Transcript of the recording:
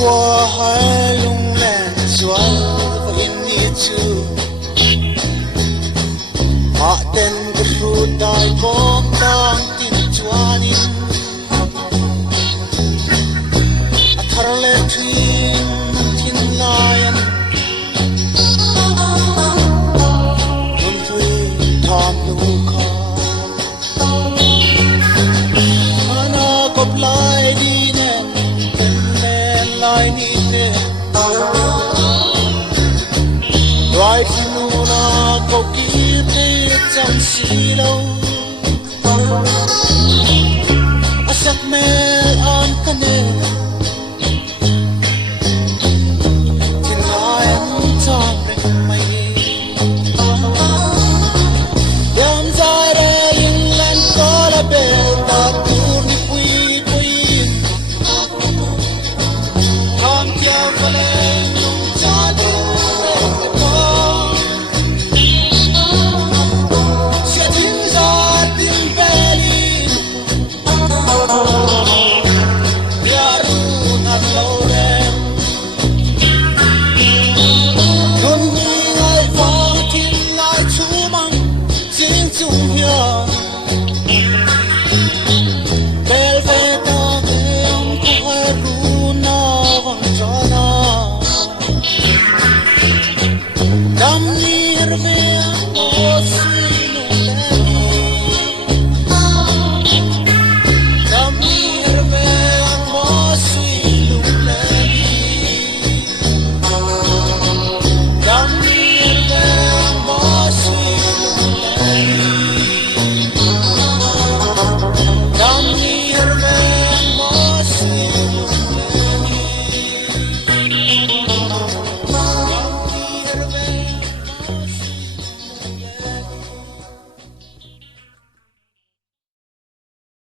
qua hai lung len chuan va in ni chu a ten ka ru dai kom tang tin chuan in a thar le thin thin lion nun thui tham lu kha ana kop lai di nen len lai ni te right nu na ko ki te cham si lo